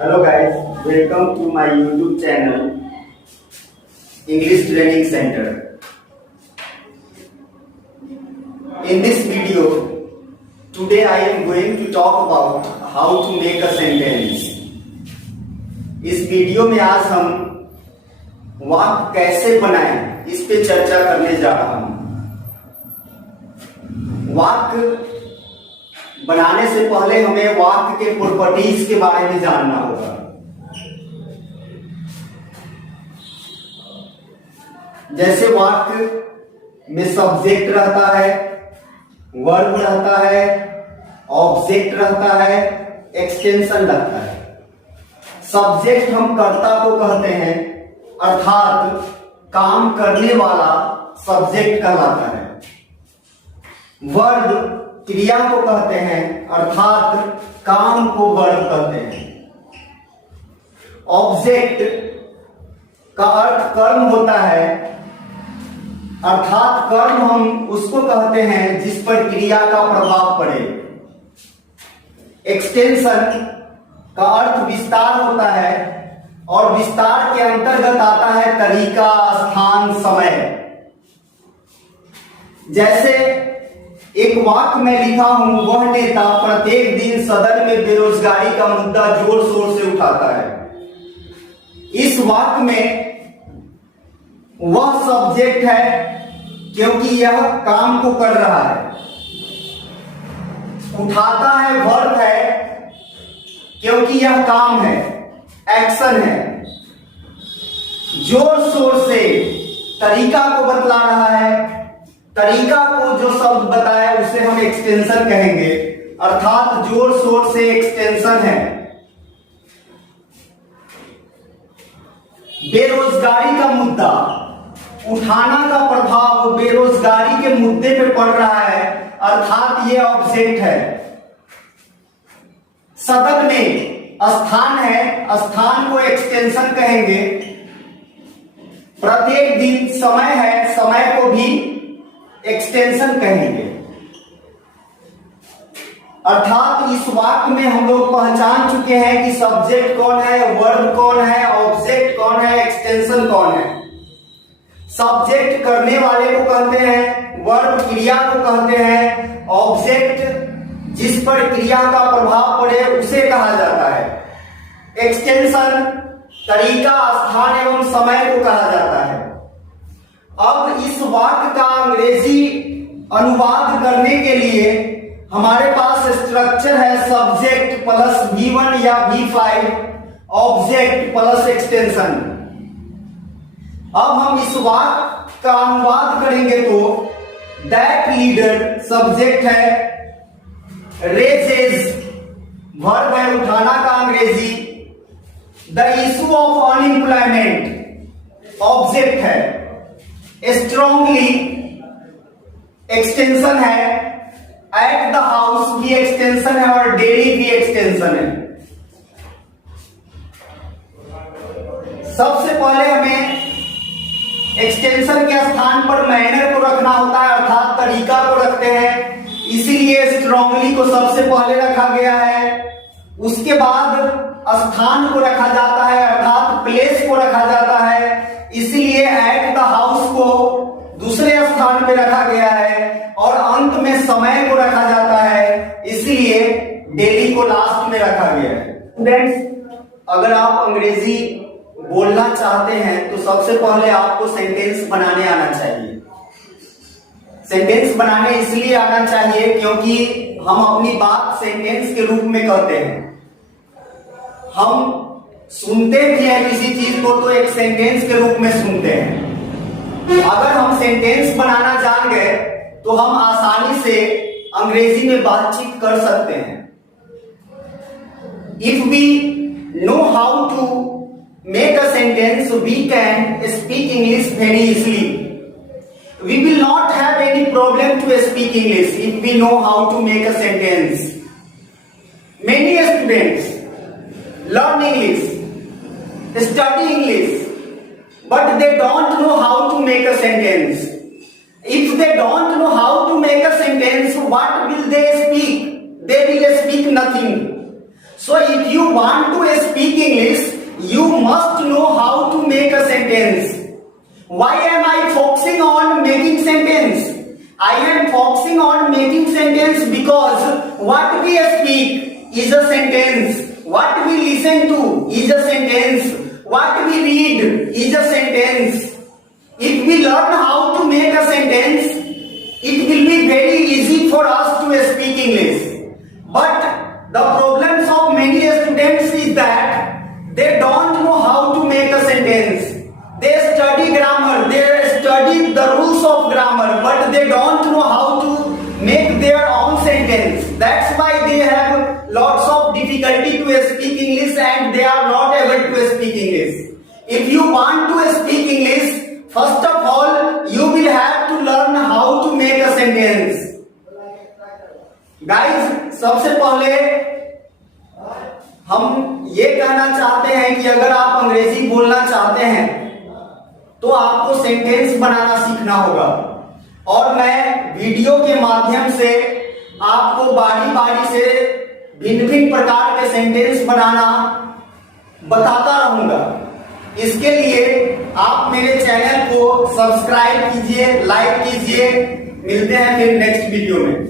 Hello guys, welcome to my YouTube channel English Training Center. In this video, today I am going to talk about how to make a sentence. इस video में आज हम वाक्य कैसे बनाएं इस पे चर्चा करने जा रहा हूं। वाक्य बनाने से पहले हमें वाक्य के प्रॉपर्टीज के बारे में जानना होगा। जैसे वाक्य में सब्जेक्ट रहता है, वर्ब रहता है, ऑब्जेक्ट रहता है, एक्सटेंशन रहता है। सब्जेक्ट हम कर्ता को कहते हैं, अर्थात काम करने वाला सब्जेक्ट कहलाता है। वर्ब क्रिया को कहते हैं, अर्थात काम को वर्ब कहते हैं। ऑब्जेक्ट का अर्थ कर्म होता है, अर्थात कर्म हम उसको कहते हैं जिस पर क्रिया का प्रभाव पड़े। एक्सटेंशन का अर्थ विस्तार होता है और विस्तार के अंतर्गत आता है तरीका, स्थान, समय। जैसे एक वाक्य में लिखा हूं, वह नेता प्रत्येक दिन सदन में बेरोजगारी का मुद्दा जोर शोर से उठाता है। इस वाक्य में वह सब्जेक्ट है क्योंकि यह काम को कर रहा है। उठाता है वर्ब है क्योंकि यह काम है, एक्शन है। जोर शोर से तरीका को बतला रहा है। तरीका को जो शब्द बताया उसे हम एक्सटेंशन कहेंगे, अर्थात जोर शोर से एक्सटेंशन है। बेरोजगारी का मुद्दा, उठाना का प्रभाव बेरोजगारी के मुद्दे पे पड़ रहा है, अर्थात ये ऑब्जेक्ट है। सदन में स्थान है, स्थान को एक्सटेंशन कहेंगे। प्रत्येक दिन समय है, समय को भी एक्सटेंशन कहेंगे। अर्थात इस वाक्य में हम लोग पहचान चुके हैं कि सब्जेक्ट कौन है, वर्ब कौन है, ऑब्जेक्ट कौन है, एक्सटेंशन कौन है। सब्जेक्ट करने वाले को कहते हैं, वर्ब क्रिया को कहते हैं, ऑब्जेक्ट जिस पर क्रिया का प्रभाव पड़े उसे कहा जाता है। एक्सटेंशन तरीका, स्थान एवं समय को कहा जाता है। अब इस वाक्य का अंग्रेजी अनुवाद करने के लिए हमारे पास स्ट्रक्चर है सब्जेक्ट प्लस V1 या V5, ऑब्जेक्ट प्लस एक्सटेंशन। अब हम इस वाक्य का अनुवाद करेंगे तो दैट लीडर सब्जेक्ट है, रेजेस वर्ब है उठाना का अंग्रेजी, the issue of unemployment object है, स्ट्रांगली एक्सटेंशन है, एट द हाउस भी एक्सटेंशन है और डेली भी एक्सटेंशन है। सबसे पहले हमें एक्सटेंशन के स्थान पर मैनर को रखना होता है, अर्थात तरीका को रखते हैं, इसीलिए स्ट्रांगली को सबसे पहले रखा गया है। उसके बाद स्थान को रखा जाता है, अर्थात प्लेस को रखा जाता है, इसलिए एट द हाउस को दूसरे स्थान पे रखा गया है और अंत में समय को रखा जाता है, इसलिए डेली को लास्ट में रखा गया है। स्टूडेंट्स, अगर आप अंग्रेजी बोलना चाहते हैं तो सबसे पहले आपको सेंटेंस बनाने आना चाहिए। सेंटेंस बनाने इसलिए आना चाहिए क्योंकि हम अपनी बात सेंटेंस के रूप में कहते हैं। हम सुनते भी हैं किसी चीज को तो एक सेंटेंस के रूप में सुनते हैं। अगर हम सेंटेंस बनाना जान गए तो हम आसानी से अंग्रेजी में बातचीत कर सकते हैं। If we know how to make a sentence we can speak English very easily. We will not have any problem to speak English if we know how to make a sentence. Many students learn English, study English, but they don't know how to make a sentence. If they don't know how to make a sentence, what will they speak? They will speak nothing. So if you want to speak is a sentence. What we listen to is a sentence. What we read is a sentence. If we learn how to make a sentence, it will be very easy for us to speak English. But the problems of many students is that they don't know how to make a sentence. They study grammar, they study the rules of grammar, but they don't know how to make their own sentence. That's why they have lots of difficulty to speak English and they are not able to speak English. If you want to speak English, first of all, you will have to learn how to make a sentence. Guys, सबसे पहले हम ये कहना चाहते हैं कि अगर आप अंग्रेजी बोलना चाहते हैं तो आपको सेंटेंस बनाना सीखना होगा और मैं वीडियो के माध्यम से आपको बारी बारी से भिन्न भिन्न प्रकार के सेंटेंस बनाना बताता रहूंगा। इसके लिए आप मेरे चैनल को सब्सक्राइब कीजिए, लाइक कीजिए। मिलते हैं फिर नेक्स्ट वीडियो में।